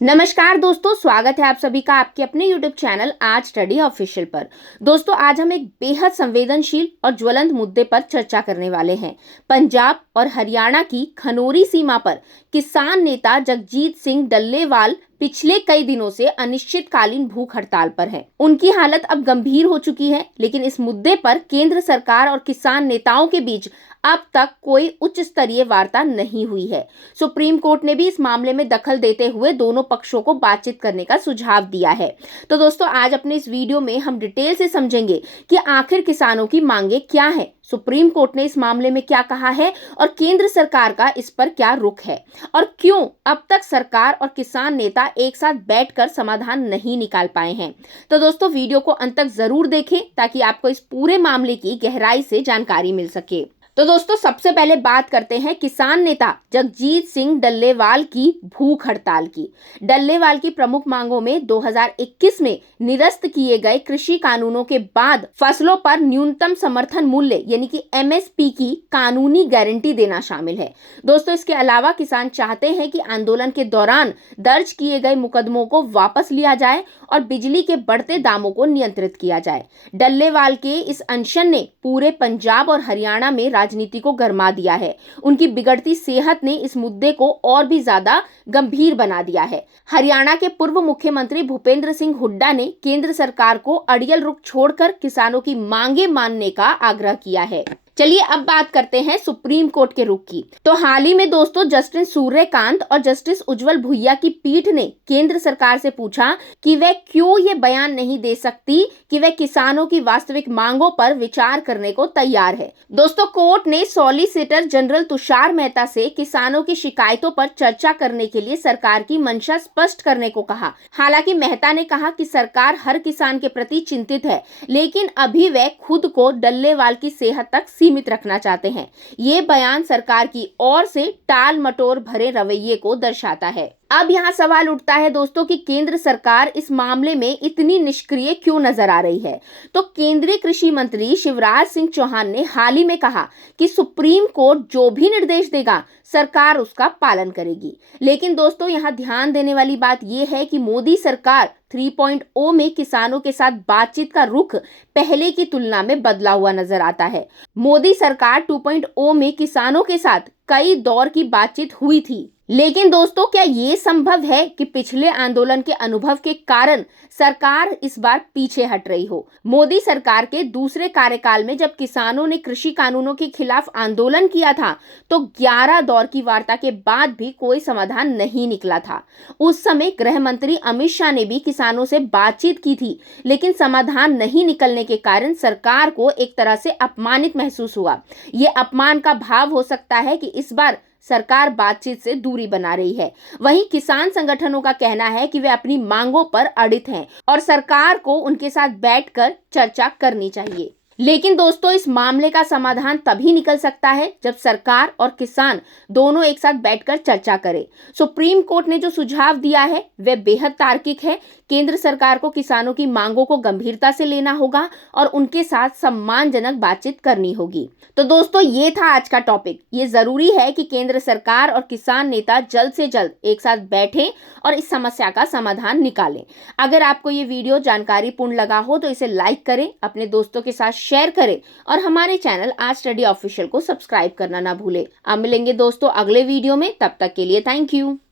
नमस्कार दोस्तों, स्वागत है आप सभी का आपके अपने YouTube चैनल आज स्टडी ऑफिशियल पर। दोस्तों, आज हम एक बेहद संवेदनशील और ज्वलंत मुद्दे पर चर्चा करने वाले हैं। पंजाब और हरियाणा की खनौरी सीमा पर किसान नेता जगजीत सिंह डल्लेवाल पिछले कई दिनों से अनिश्चितकालीन भूख हड़ताल पर हैं। उनकी हालत अब गंभीर हो चुकी है, लेकिन इस मुद्दे पर केंद्र सरकार और किसान नेताओं के बीच अब तक कोई उच्च स्तरीय वार्ता नहीं हुई है। सुप्रीम कोर्ट ने भी इस मामले में दखल देते हुए दोनों पक्षों को बातचीत करने का सुझाव दिया है। तो दोस्तों, आज अपने इस वीडियो में हम डिटेल से समझेंगे कि आखिर किसानों की मांगे क्या है, सुप्रीम कोर्ट ने इस मामले में क्या कहा है और केंद्र सरकार का इस पर क्या रुख है, और क्यों अब तक सरकार और किसान नेता एक साथ बैठकर समाधान नहीं निकाल पाए हैं। तो दोस्तों, वीडियो को अंत तक जरूर देखें ताकि आपको इस पूरे मामले की गहराई से जानकारी मिल सके। तो दोस्तों, सबसे पहले बात करते हैं किसान नेता जगजीत सिंह डल्लेवाल की भूख हड़ताल की। डल्लेवाल की प्रमुख मांगों में 2021 में निरस्त किए गए कृषि कानूनों के बाद फसलों पर न्यूनतम समर्थन मूल्य यानी कि एमएसपी की कानूनी गारंटी देना शामिल है। दोस्तों, इसके अलावा किसान चाहते हैं कि आंदोलन के दौरान दर्ज किए गए मुकदमों को वापस लिया जाए और बिजली के बढ़ते दामों को नियंत्रित किया जाए। डल्लेवाल के इस अनशन ने पूरे पंजाब और हरियाणा में राजनीति को गरमा दिया है। उनकी बिगड़ती सेहत ने इस मुद्दे को और भी ज्यादा गंभीर बना दिया है। हरियाणा के पूर्व मुख्यमंत्री भूपेंद्र सिंह हुड्डा ने केंद्र सरकार को अड़ियल रुख छोड़कर किसानों की मांगे मानने का आग्रह किया है। चलिए अब बात करते हैं सुप्रीम कोर्ट के रुख की। तो हाल ही में दोस्तों, जस्टिस सूर्यकांत और जस्टिस उज्जवल भुइया की पीठ ने केंद्र सरकार से पूछा कि वह क्यों ये बयान नहीं दे सकती कि वह किसानों की वास्तविक मांगों पर विचार करने को तैयार है। दोस्तों, कोर्ट ने सॉलिसिटर जनरल तुषार मेहता से किसानों की शिकायतों पर चर्चा करने के लिए सरकार की मंशा स्पष्ट करने को कहा। हालांकि मेहता ने कहा कि सरकार हर किसान के प्रति चिंतित है, लेकिन अभी वह खुद को डल्लेवाल की सेहत तक सीमित रखना चाहते हैं। ये बयान सरकार की ओर से टाल मटोल भरे रवैये को दर्शाता है। अब यहाँ सवाल उठता है दोस्तों कि केंद्र सरकार इस मामले में इतनी निष्क्रिय क्यों नजर आ रही है। तो केंद्रीय कृषि मंत्री शिवराज सिंह चौहान ने हाल ही में कहा कि सुप्रीम कोर्ट जो भी निर्देश देगा सरकार उसका पालन करेगी। लेकिन दोस्तों, यहाँ ध्यान देने वाली बात यह है कि मोदी सरकार 3.0 में किसानों के साथ बातचीत का रुख पहले की तुलना में बदला हुआ नजर आता है। मोदी सरकार 2.0 में किसानों के साथ कई दौर की बातचीत हुई थी, लेकिन दोस्तों, क्या ये संभव है कि पिछले आंदोलन के अनुभव के कारण सरकार इस बार पीछे हट रही हो। मोदी सरकार के दूसरे कार्यकाल में जब किसानों ने कृषि कानूनों के खिलाफ आंदोलन किया था तो 11 दौर की वार्ता के बाद भी कोई समाधान नहीं निकला था। उस समय गृह मंत्री अमित शाह ने भी किसानों से बातचीत की थी, लेकिन समाधान नहीं निकलने के कारण सरकार को एक तरह से अपमानित महसूस हुआ। ये अपमान का भाव हो सकता है कि इस बार सरकार बातचीत से दूरी बना रही है। वहीं किसान संगठनों का कहना है कि वे अपनी मांगों पर अड़िग हैं और सरकार को उनके साथ बैठकर चर्चा करनी चाहिए। लेकिन दोस्तों, इस मामले का समाधान तभी निकल सकता है जब सरकार और किसान दोनों एक साथ बैठकर चर्चा करें। सुप्रीम कोर्ट ने जो सुझाव दिया है वह बेहद तार्किक है। केंद्र सरकार को किसानों की मांगों को गंभीरता से लेना होगा और उनके साथ सम्मानजनक बातचीत करनी होगी। तो दोस्तों, ये था आज का टॉपिक। ये जरूरी है कि केंद्र सरकार और किसान नेता जल्द से जल्द एक साथ बैठें और इस समस्या का समाधान निकालें। अगर आपको ये वीडियो जानकारीपूर्ण लगा हो तो इसे लाइक करें, अपने दोस्तों के साथ शेयर करें और हमारे चैनल आज स्टडी ऑफिशियल को सब्सक्राइब करना ना भूलें। अब मिलेंगे दोस्तों अगले वीडियो में, तब तक के लिए थैंक यू।